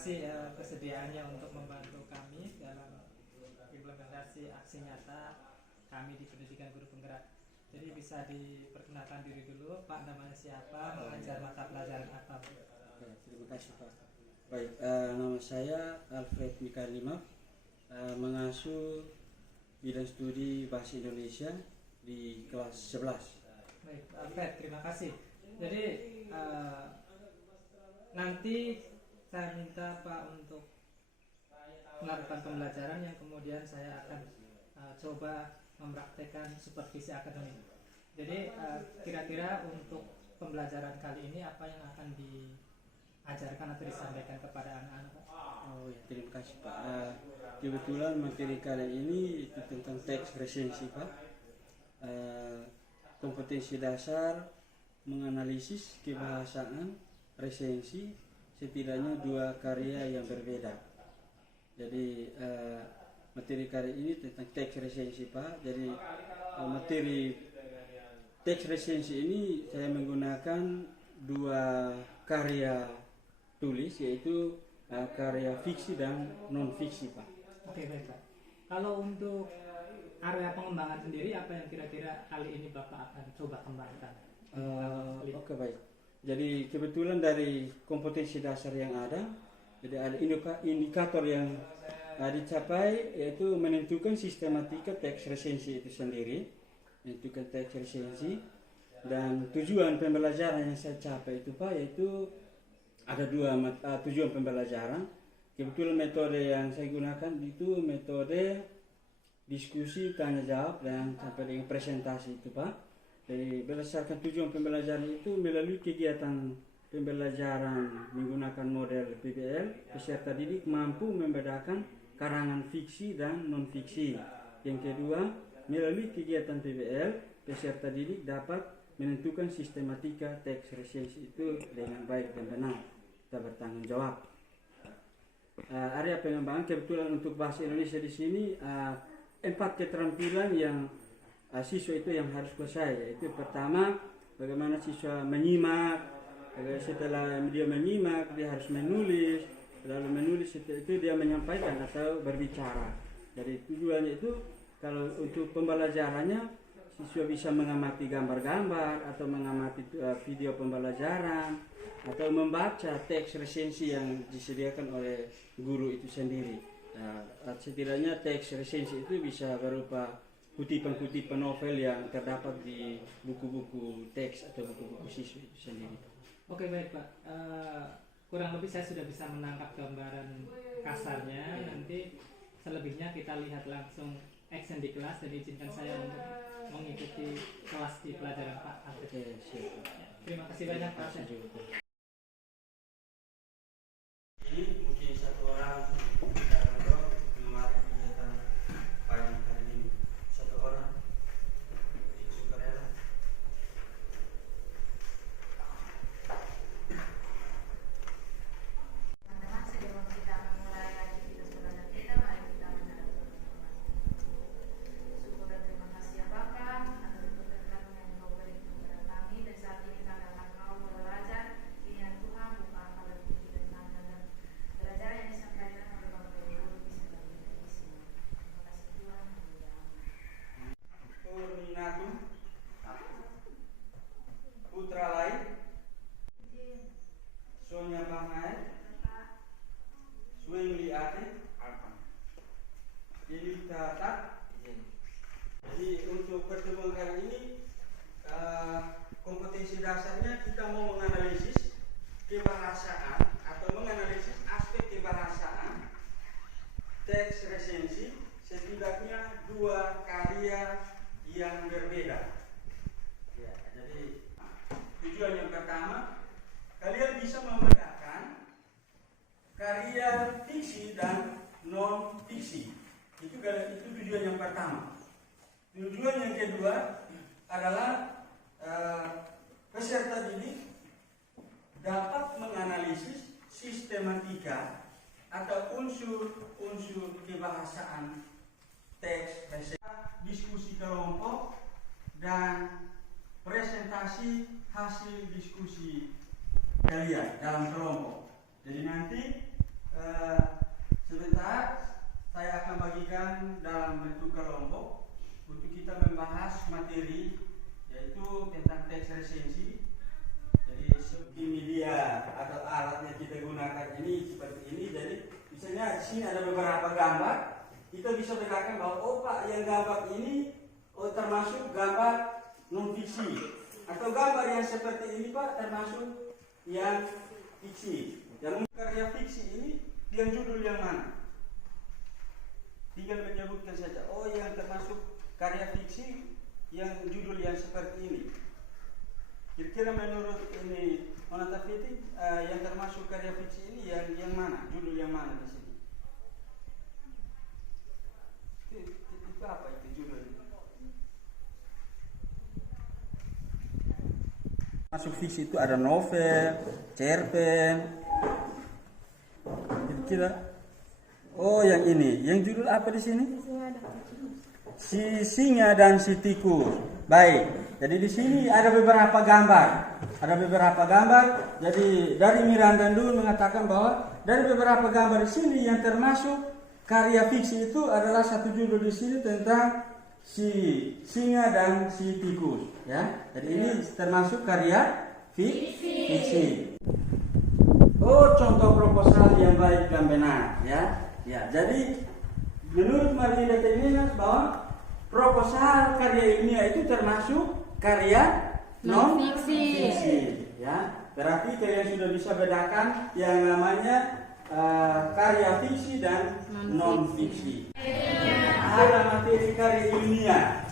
kasih kesediaannya untuk membantu kami dalam implementasi aksi nyata kami di pendidikan guru penggerak. Jadi bisa diperkenalkan diri dulu, Pak, namanya siapa, mengajar mata pelajaran apa? Terima kasih, Pak. Baik, nama saya Alfred Mikarimov, mengasuh bidang studi Bahasa Indonesia di kelas 11. Baik, Alfred, terima kasih. Jadi nanti saya minta Pak untuk melakukan pembelajaran yang kemudian saya akan coba mempraktekkan supervisi akademik. Jadi kira-kira untuk pembelajaran kali ini apa yang akan diajarkan atau disampaikan kepada anak-anak? Oh ya, terima kasih, Pak. Kebetulan materi kali ini itu tentang teks resensi, Pak. Kompetensi dasar menganalisis kebahasaan resensi setidaknya 2 karya yang berbeda. Jadi materi kali ini tentang teks resensi, Pak. Jadi materi teks resensi ini saya menggunakan 2 karya tulis, yaitu karya fiksi dan non fiksi, Pak. Oke, baik, Pak. Kalau untuk area pengembangan sendiri apa yang kira-kira kali ini Bapak akan coba kembangkan? Oke, baik. Jadi kebetulan dari kompetensi dasar yang ada, jadi ada indikator yang dicapai, yaitu menentukan sistematika teks resensi itu sendiri, menentukan teks resensi, dan tujuan pembelajaran yang saya capai itu, Pak, yaitu ada 2 tujuan pembelajaran. Kebetulan metode yang saya gunakan itu metode diskusi, tanya jawab, dan sampai dengan presentasi itu, Pak. Jadi berdasarkan tujuan pembelajaran itu melalui kegiatan pembelajaran menggunakan model PBL, peserta didik mampu membedakan karangan fiksi dan non-fiksi. Yang kedua, melalui kegiatan PBL, peserta didik dapat menentukan sistematika teks resensi itu dengan baik dan benar. Kita bertanggung jawab. Area pengembangan kebetulan untuk bahasa Indonesia di sini 4 keterampilan yang siswa itu yang harus kuasai, yaitu pertama, bagaimana siswa menyimak. Setelah dia menyimak, dia harus menulis. Lalu menulis itu dia menyampaikan atau berbicara. Jadi tujuannya itu kalau untuk pembelajarannya siswa bisa mengamati gambar-gambar atau mengamati video pembelajaran atau membaca teks resensi yang disediakan oleh guru itu sendiri. Setidaknya teks resensi itu bisa berupa kutipan-kutipan novel yang terdapat di buku-buku teks atau buku-buku siswa itu sendiri. Oke, baik, Pak. Kurang lebih saya sudah bisa menangkap gambaran kasarnya. Nanti selebihnya kita lihat langsung action di kelas, dan izinkan saya untuk mengikuti kelas di pelajaran Pak Alfred. Oke, siap. Terima kasih banyak, Pak. Ini mungkin satu orang mengeluarkan kegiatan pagi hari ini. Satu orang sukarela. Teman-teman, sebelum kita memulai aktivitas belajar kita, mari kita menghadap Tuhan. Syukur dan terima kasih ya Bapa atas keberkatan yang Engkau beri kepada kami, dan saat ini kami akan mau belajar firman Tuhan, bukan pada buku dan belajar yang disampaikan oleh Bapak Ibu Guru bisa bagi kita semua. Terima kasih Tuhan. Purnatu Putra Lai Sonya Pamai Swing Liate Ili Tata. Jadi untuk pertemuan kali ini kompetensi dasarnya kita mau menganalisis kebahasaan atau menganalisis aspek kebahasaan teks resensi setidaknya 2 karya yang berbeda. Ya, jadi tujuan yang pertama, kalian bisa membedakan karya fiksi dan non fiksi. Itu tujuan yang pertama. Tujuan yang kedua adalah peserta didik dapat menganalisis sistematika atau unsur-unsur kebahasaan teks resensi, diskusi kelompok, dan presentasi hasil diskusi kalian dalam kelompok. Jadi nanti sebentar saya akan bagikan dalam bentuk kelompok untuk kita membahas materi yaitu tentang teks resensi. Jadi ini dia atau alat yang kita gunakan ini seperti ini. Jadi misalnya di sini ada beberapa gambar, kita bisa bedakan bahwa oh Pak, yang gambar ini termasuk gambar non fiksi, atau gambar yang seperti ini Pak termasuk yang fiksi. Yang karya fiksi ini yang judul yang mana? Tinggal menyebutkan saja. Oh, yang termasuk karya fiksi yang judul yang seperti ini. Kira-kira menurut ini Monata Fiti, yang termasuk karya fiksi ini yang mana? Judul yang mana di sini? Itu apa itu judulnya? Masuk fiksi itu ada novel, cerpen. Kira-kira. Oh, yang ini. Yang judul apa di sini? Si singa dan si tikus. Baik. Jadi di sini ada beberapa gambar. Ada beberapa gambar. Jadi dari Miranda dulu mengatakan bahwa dari beberapa gambar di sini yang termasuk karya fiksi itu adalah satu judul di sini tentang si singa dan si tikus. Ya. Jadi ini termasuk karya fiksi. Oh, contoh proposal yang baik dan benar. Ya. Ya. Jadi menurut Marlina Teminas bahwa proposal karya ilmiah itu termasuk karya non fiksi, ya. Berarti kalian sudah bisa bedakan yang namanya karya fiksi dan non fiksi. Ada materi karya ilmiah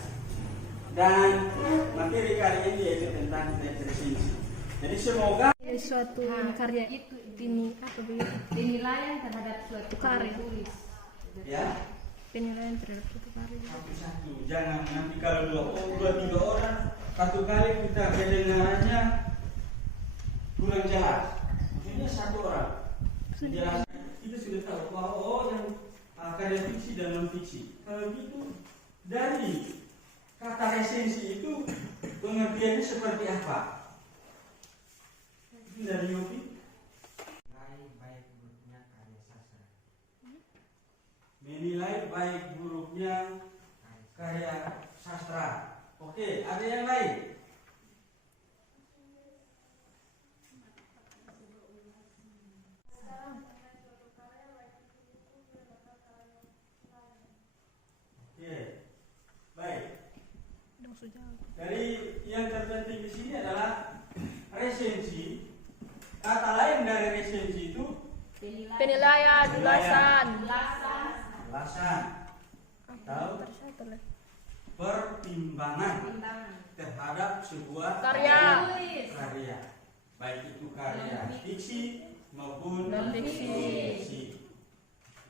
dan materi karya ini yaitu tentang resensi. Jadi semoga suatu karya itu ini apa begitu? Penilaian terhadap suatu karya tulis. ya Penilaian terhadap suatu karya. satu-satu, jangan nanti kalau dua tiga orang satu kali kita kedengarannya kurang jelas. Maksudnya satu orang menjelaskan, kita sudah tahu bahwa yang karya fiksi dan non fiksi. Kalau gitu dari kata resensi itu pengertiannya seperti apa? Itu dari Yopi. Baik buruknya karya sastra. Menilai baik buruknya karya sastra. Oke, ada yang lain? Oke, baik. Dari yang terpenting di sini adalah resensi. Kata lain dari resensi itu Penilaian, ulasan. ulasan atau pertimbangan terhadap sebuah Karya. baik itu karya fiksi maupun Non fiksi.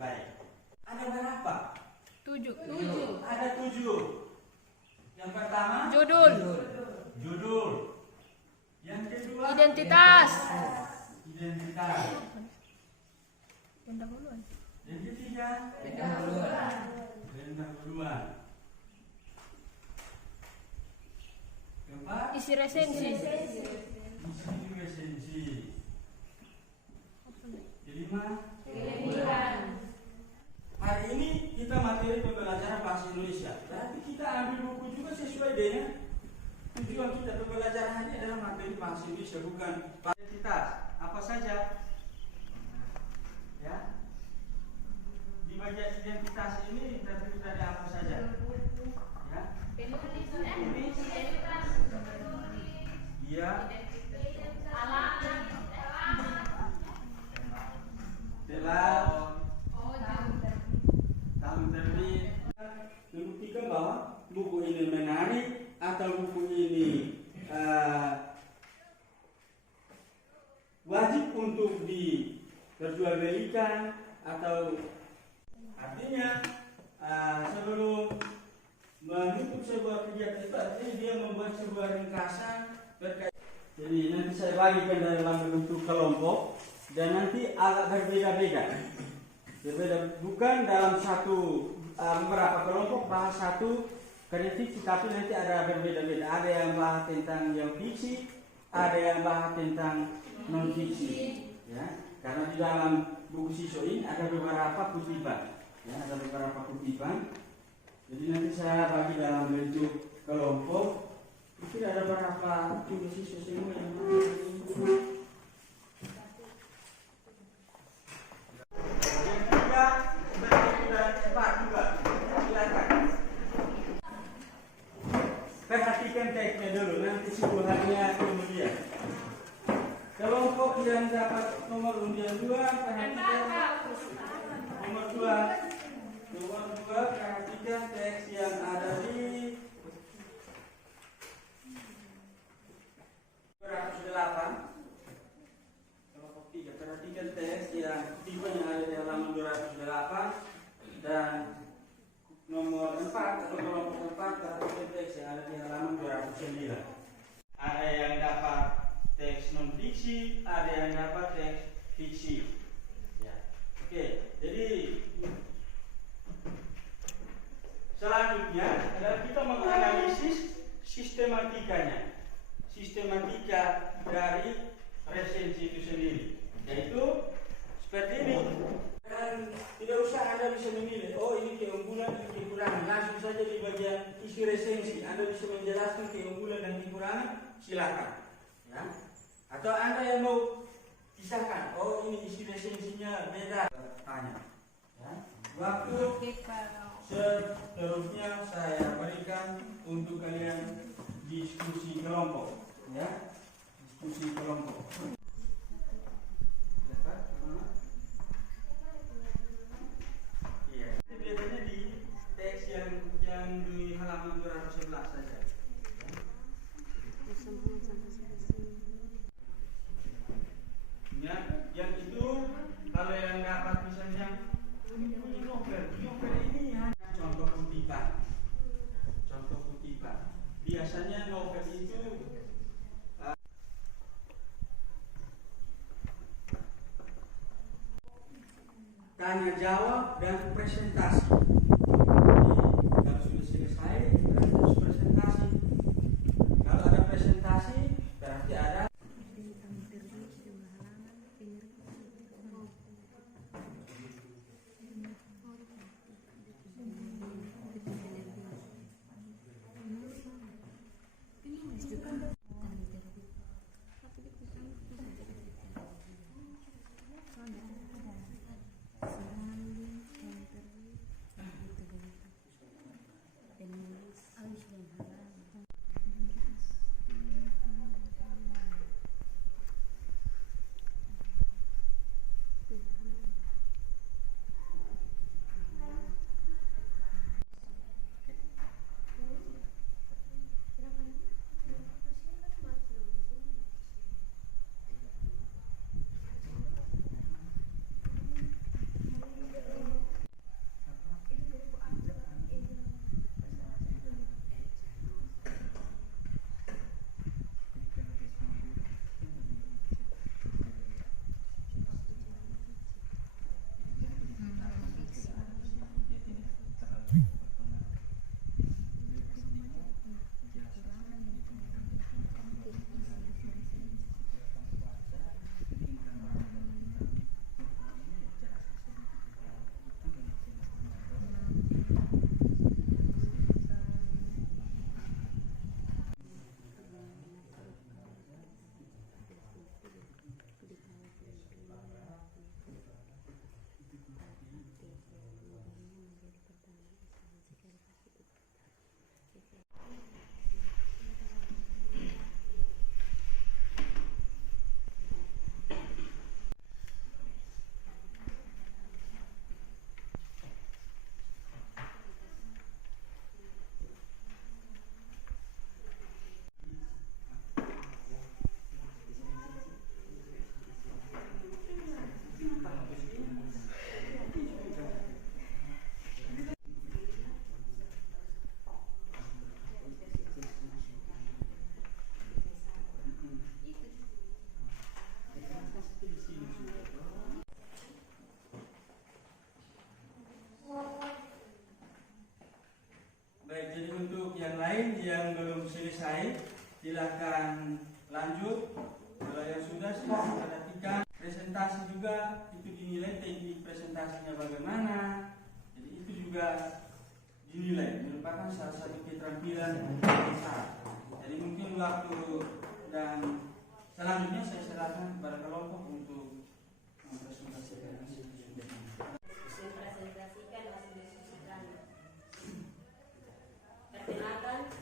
Baik. Ada berapa? 7. Ada 7. Yang pertama Judul. Yang kedua Identitas. Pendahuluan. Yang ketiga pendahuluan. Keempat Isi resensi. isi resensi. Kelima hari ini kita materi pembelajaran bahasa Indonesia. Berarti kita ambil buku juga sesuai dengan tujuan kita. Pembelajaran ini adalah materi bahasa Indonesia, bukan identitas. Apa saja? Ya. Di bagian identitas ini terdiri dari apa saja? Ya. Iya. Telah tahun terbit membuktikan bahwa buku ini menarik atau buku ini wajib untuk diperjualbelikan, atau artinya sebelum menutup sebuah kegiatan itu artinya dia membuat sebuah ringkasan berkait. Jadi nanti saya bagikan dalam bentuk kelompok dan nanti agak berbeda-beda. Bukan dalam beberapa kelompok bahas satu karya fiksi, tapi nanti ada berbeda-beda. Ada yang bahas tentang yang fiksi, ada yang bahas tentang non fiksi. Ya, karena di dalam buku siswa ini ada beberapa kutipan, ya, ada beberapa kutipan. Jadi nanti saya bagi dalam bentuk kelompok. Mungkin ada beberapa tugas siswa semua yang perhatikan teksnya dulu, nanti simpulannya kemudian. Kelompok yang dapat nomor undian 2, perhatikan nomor 2. Nomor 2, perhatikan teks yang ada di 208. Kelompok 3, perhatikan teks yang tipe yang ada di halaman 208. Dan nomor 4 atau kelompok 4, perhatikan teks yang ada di halaman 209. Ada yang dapat teks non fiksi, ada yang dapat teks fiksi. Ya. Oke, jadi selanjutnya adalah kita menganalisis sistematikanya, sistematika dari resensi itu sendiri, yaitu seperti ini. Dan tidak usah Anda bisa memilih, oh ini keunggulan, ini kekurangan. Langsung saja di bagian isi resensi Anda bisa menjelaskan keunggulan dan kekurangan, silakan. Ya. Atau Anda yang mau pisahkan, oh ini isi resensinya beda, tanya. Ya. Waktu seterusnya saya berikan untuk kalian diskusi kelompok, ya, diskusi kelompok. Iya, ini biasanya di teks yang di halaman 211 saja. Ya, yang itu kalau yang dapat misalnya ini novel ini hanya contoh kutipan. Contoh kutipan. Biasanya novel itu tanya jawab dan presentasi. Jadi, kalau sudah selesai berarti harus presentasi. Kalau ada presentasi berarti ada yang belum selesai silakan lanjut. Kalau yang sudah silakan perhatikan. Presentasi juga itu di dinilai teknik presentasinya bagaimana. Jadi itu juga dinilai merupakan salah satu keterampilan yang besar. Jadi mungkin waktu dan selanjutnya saya serahkan kepada kelompok untuk mempresentasikan hasil studentnya. Mempresentasikan hasil diskusikan. Perkenalkan,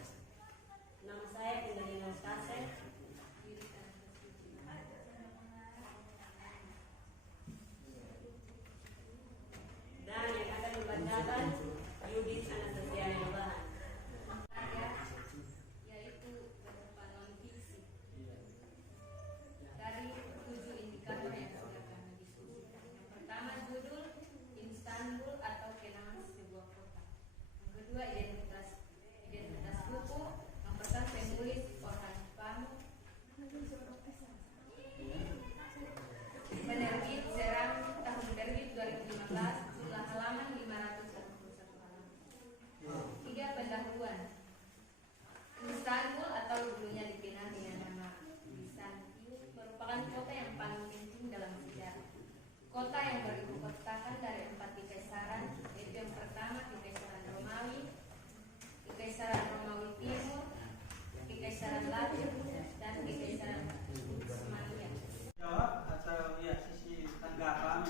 nama saya Kendalina Ustase. Dan yang akan membacakan Yudis Anastasia Nabahan. Yaitu berupa non-fiksi. Dari 7 indikator yang sudah kami diskusikan. Yang pertama judul Istanbul atau kenangan sebuah kota. Yang kedua identitas buku. Yang pertama penulis Orhan Pamuk. Penerbit Serang tahun terbit 2015. Jumlah halaman 561 halaman. 3. Pendahuluan. Istanbul atau dulunya dikenal dengan nama Bizantium merupakan kota yang paling penting dalam sejarah. Kota yang beribukutakan dari 4 kekaisaran, yaitu yang pertama Kekaisaran Romawi, Kekaisaran Romawi Timur, Kekaisaran Latin, dan Kekaisaran Utsmaniyah. Jawab atau ya sisi tanggapan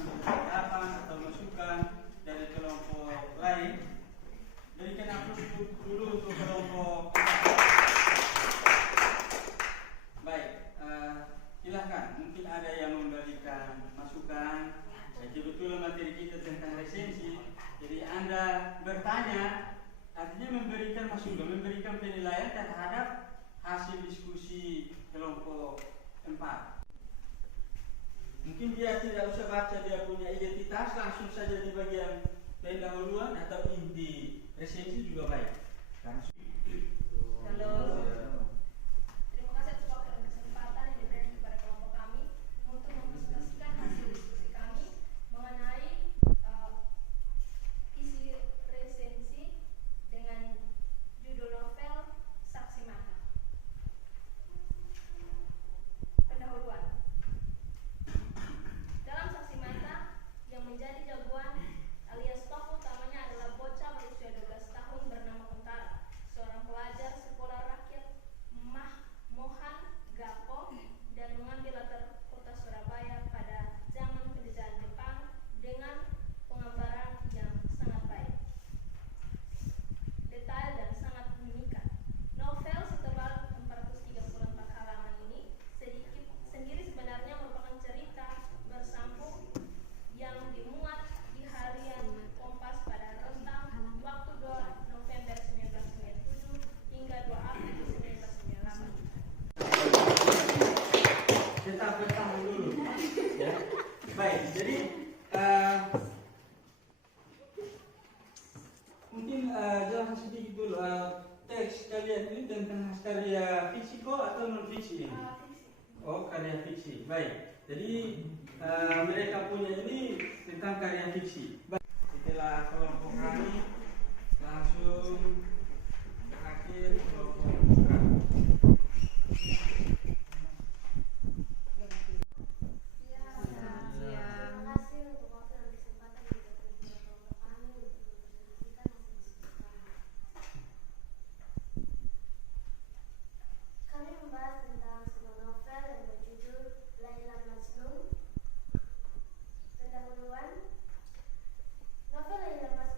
atau masukan dari kelompok lain. Berikan aku dulu untuk kelompok. Baik, silakan. Mungkin ada yang memberikan masukan. Ya, kebetulan materi kita tentang resensi. Jadi Anda bertanya, artinya memberikan masukan, memberikan penilaian terhadap hasil diskusi kelompok 4. Mungkin dia tidak usah baca dia punya identitas, langsung saja di bagian pendahuluan atau inti resensi juga baik. Halo. Terima kasih atas waktu dan kesempatan yang diberikan kepada kelompok kami untuk mempresentasikan hasil diskusi kami mengenai isi resensi dengan judul novel Saksi Mata. Pendahuluan. Dalam Saksi Mata, yang menjadi jagoan alias tokoh utamanya adalah bocah berusia 12 tahun bernama Kuntara, seorang pelajar sekolah rakyat Mohan Gapo dan mengambil latar kota Surabaya pada zaman penjajahan Jepang dengan penggambaran yang sangat baik, detail dan sangat memikat. Novel setebal 434 halaman ini sendiri sebenarnya merupakan cerita bersambung yang dimuat di harian Kompas pada rentang waktu 2 November 1997 hingga 2 April 1998. Kita bertahan dulu. Ya. Baik, jadi mungkin jelaskan sedikit dulu teks kalian ini tentang karya fisiko atau non fiksi? Oh, karya fiksi. Baik. Jadi mereka punya ini tentang karya fiksi. Baik. Setelah kelompok kami langsung terakhir kelompok putra. Terima kasih untuk waktu dan kesempatan yang diberikan kepada kelompok kami untuk mempresentasikan hasil diskusi kami. Kami membahas tentang sebuah novel yang berjudul Laila Majnun. Pendahuluan. Novel Laila Majnun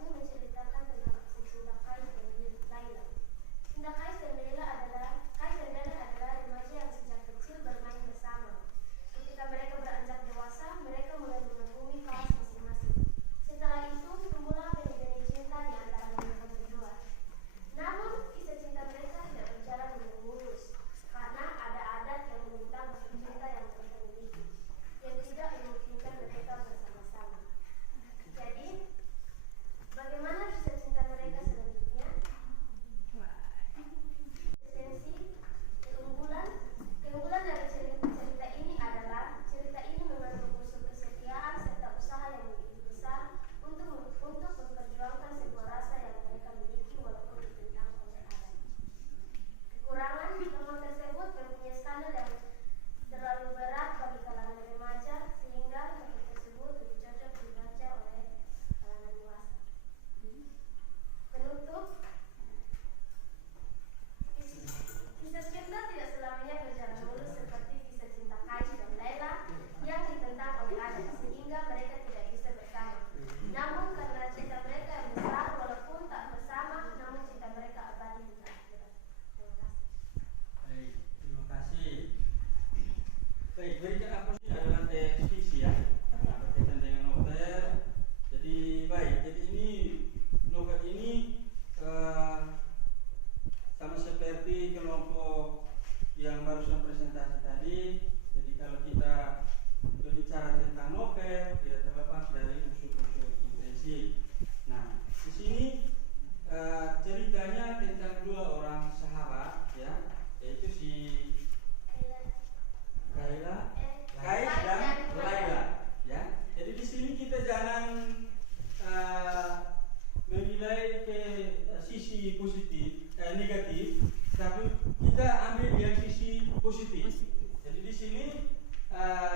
negatif, tapi kita ambil yang sisi positif. Jadi di sini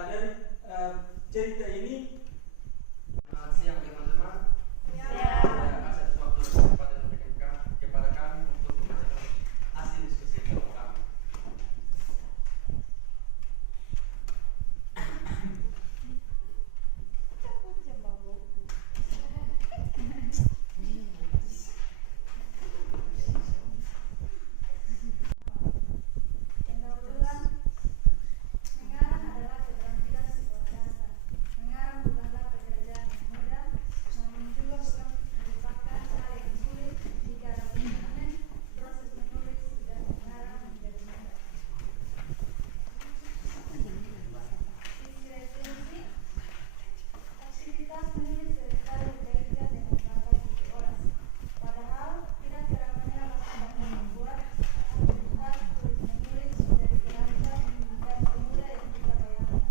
dari cerita ini. Selamat siang teman-teman. Terima kasih atas waktu dan kesempatan yang diberikan kepada kami untuk membacakan hasil diskusi kelompok kami. Pendahuluan, mengarang adalah keterampilan sebuah bahasa. Mengarang bukanlah pekerjaan yang mudah, namun juga bukan merupakan hal yang sulit jika ada komitmen. Proses menulis dan mengarang menjadi mudah. Sisi resensi, aktivitas menulis seringkali dikaitkan dengan bakat seseorang. Padahal tidak selamanya bakat yang membuat aktivitas tulis menulis menjadi terancam dan semudah yang kita bayangkan.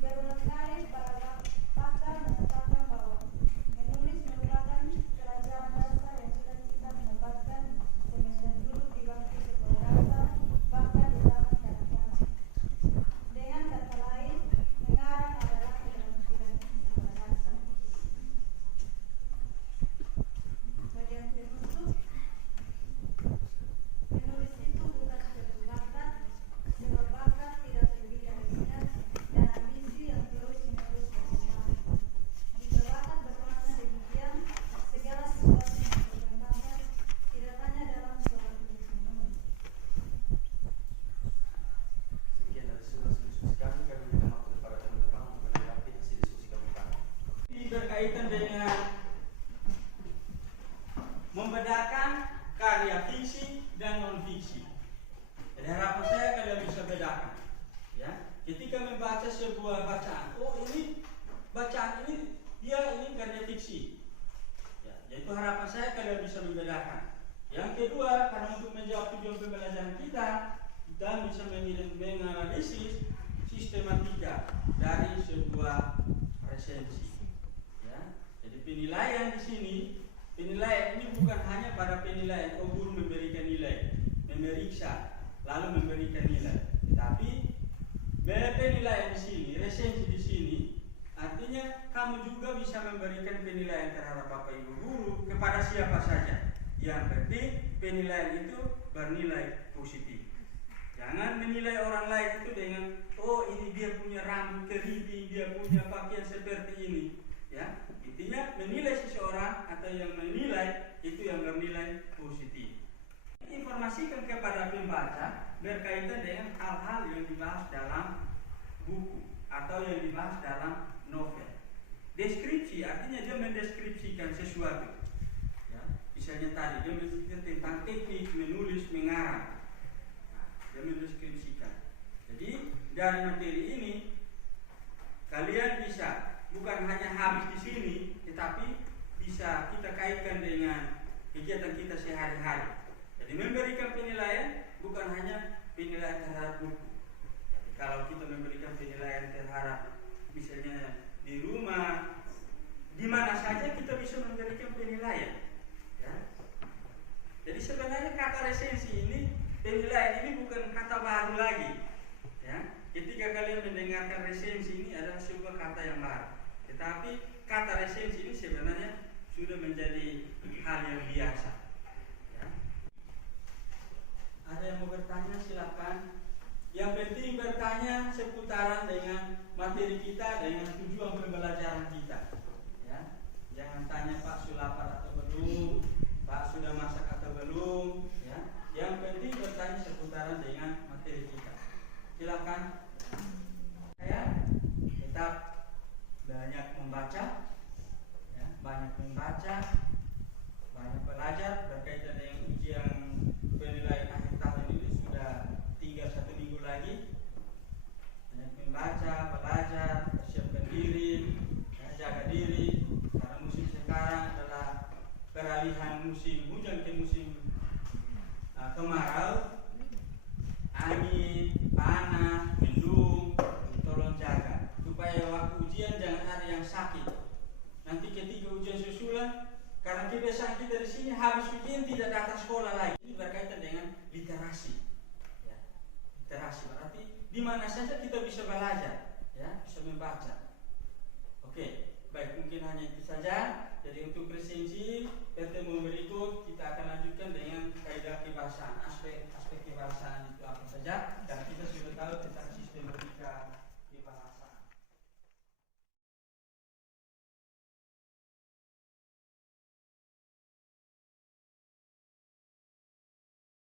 Berulang kali para pakar mengatakan bahwa menulis merupakan pelajaran dasar yang sudah kita mendapatkan semenjak dulu di bangku sekolah dasar, bahkan di zaman kanak-kanak. Dengan kata lain, mengarang adalah keterampilan sebuah bahasa. Bagian penutup, menulis itu bukan suatu bakat, sebab bakat tidak terdiri dari minat dan ambisi yang terus-menerus berkembang. Jika bakat bermakna demikian, segala sesuatu yang dikembangkan tidak hanya dalam soal tulis menulis. Sekian dari seluruh diskusi kami. Kami berikan waktu kepada teman-teman untuk menanggapi hasil diskusi kelompok kami. Ini berkaitan dengan membedakan karya fiksi dan non fiksi. Jadi harapan saya kalian bisa bedakan. Ya, ketika membaca sebuah bacaan, oh ini bacaan ini karya fiksi. Ya, yaitu harapan saya kalian bisa membedakan. Yang kedua, karena untuk menjawab tujuan pembelajaran kita bisa menganalisis sistematika dari sebuah resensi. Ya, jadi penilaian di sini, penilaian ini bukan hanya pada penilaian guru memberikan nilai, memeriksa, lalu memberikan nilai. Tetapi penilaian di sini, resensi di sini, artinya kamu juga bisa memberikan penilaian terhadap Bapak Ibu guru kepada siapa saja. Yang penting penilaian itu bernilai positif. Jangan menilai orang lain itu dengan, oh ini dia punya rambut keriting, dia punya pakaian seperti ini. Ya, intinya menilai seseorang atau yang menilai itu yang bernilai positif. Informasikan kepada pembaca berkaitan dengan hal-hal yang dibahas dalam buku atau yang dibahas dalam novel. Deskripsi artinya dia mendeskripsikan sesuatu. Ya, misalnya tadi dia mendeskripsikan tentang teknik menulis mengarang. Nah, dia mendeskripsikan. Jadi dari materi ini kalian bisa bukan hanya habis di sini, tetapi bisa kita kaitkan dengan kegiatan kita sehari-hari. Jadi memberikan penilaian bukan hanya penilaian terhadap buku. Jadi kalau kita memberikan penilaian terhadap misalnya di rumah, di mana saja kita bisa memberikan penilaian. Ya. Jadi sebenarnya kata resensi ini, penilaian ini bukan kata baru lagi. Ya. Ketika kalian mendengarkan resensi ini adalah sebuah kata yang baru. Tetapi kata resensi ini sebenarnya sudah menjadi hal yang biasa. Ya. Ada yang mau bertanya silakan. Yang penting bertanya seputaran dengan materi kita, dengan tujuan pembelajaran kita. Ya. Jangan tanya Pak sudah lapar atau belum, Pak sudah masak atau belum. Ya. Yang penting bertanya seputaran dengan materi kita. Silakan. Saya tetap banyak membaca, ya, banyak belajar berkaitan dengan ujian penilaian akhir tahun ini sudah tinggal 1 minggu lagi. Banyak membaca, belajar, persiapkan diri, ya, jaga diri. Karena musim sekarang adalah peralihan musim hujan ke musim kemarau, angin, panas, mendung. Tolong jaga supaya waktu ujian jangan ada yang sakit. Nanti ketika ujian susulan Karena kebiasaan kita di sini habis ujian tidak datang sekolah lagi. Ini berkaitan dengan literasi. Ya. Literasi berarti di mana saja kita bisa belajar, ya, bisa membaca. Oke, baik, mungkin hanya itu saja. Jadi untuk presensi pertemuan berikut kita akan lanjutkan dengan kaidah kebahasaan, aspek kebahasaan itu apa saja. Dan kita sudah tahu tentang